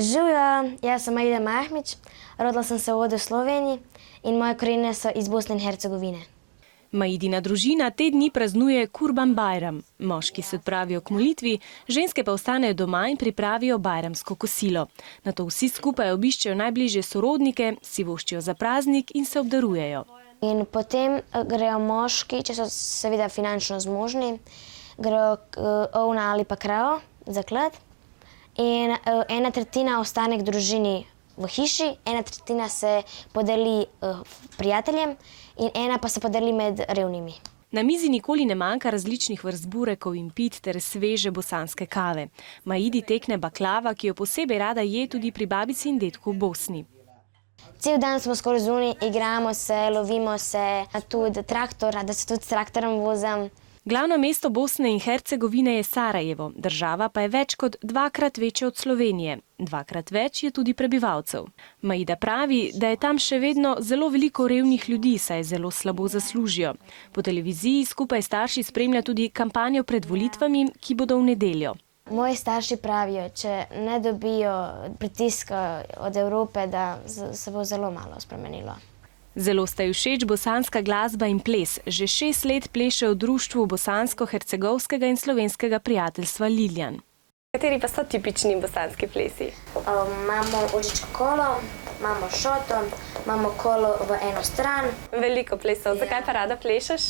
Živjo, jaz sem Aida Mahmič, rodila sem se v Sloveniji in moje korenine so iz Bosne in Hercegovine. Maidina družina te dni praznuje Kurban Bajram. Moški se odpravijo k molitvi, ženske pa ostanejo doma in pripravijo bajramsko kosilo. Nato vsi skupaj obiščejo najbližje sorodnike, si voščijo za praznik in se obdarujejo. In potem grejo moški, če so seveda finančno zmožni, grejo ovna ali pa kravo za klet. In ena tretjina ostane k družini v hiši, ena tretjina se podeli prijateljem in ena pa se podeli med revnimi. Na mizi nikoli ne manjka različnih vrst burekov in pit ter sveže bosanske kave. Maidi tekne baklava, ki jo posebej rada je tudi pri babici in dedku v Bosni. Cel dan smo skoraj zunaj, igramo se, lovimo se, tudi traktor, da se tudi s traktorom vozim. Glavno mesto Bosne in Hercegovine je Sarajevo, država pa je več kot dvakrat večja od Slovenije. Dvakrat več je tudi prebivalcev. Maida pravi, da je tam še vedno zelo veliko revnih ljudi, saj zelo slabo zaslužijo. Po televiziji skupaj starši spremlja tudi kampanjo pred volitvami, ki bodo v nedeljo. Moji starši pravijo, če ne dobijo pritiska od Evrope, da se bo zelo malo spremenilo. Zelo sta ji všeč bosanska glasba in ples. Že 6 let pleše v društvu bosansko-hercegovskega in slovenskega prijateljstva Liljan. Kateri pa so tipični bosanski plesi? Imamo ulično kolo, imamo šoto, imamo kolo v eno stran. Veliko plesov. Zakaj pa rada plešeš?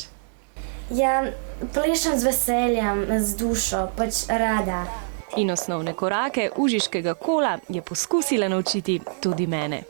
Ja, plešem z veseljem, z dušo, pač rada. In osnovne korake užiškega kola je poskusila naučiti tudi mene.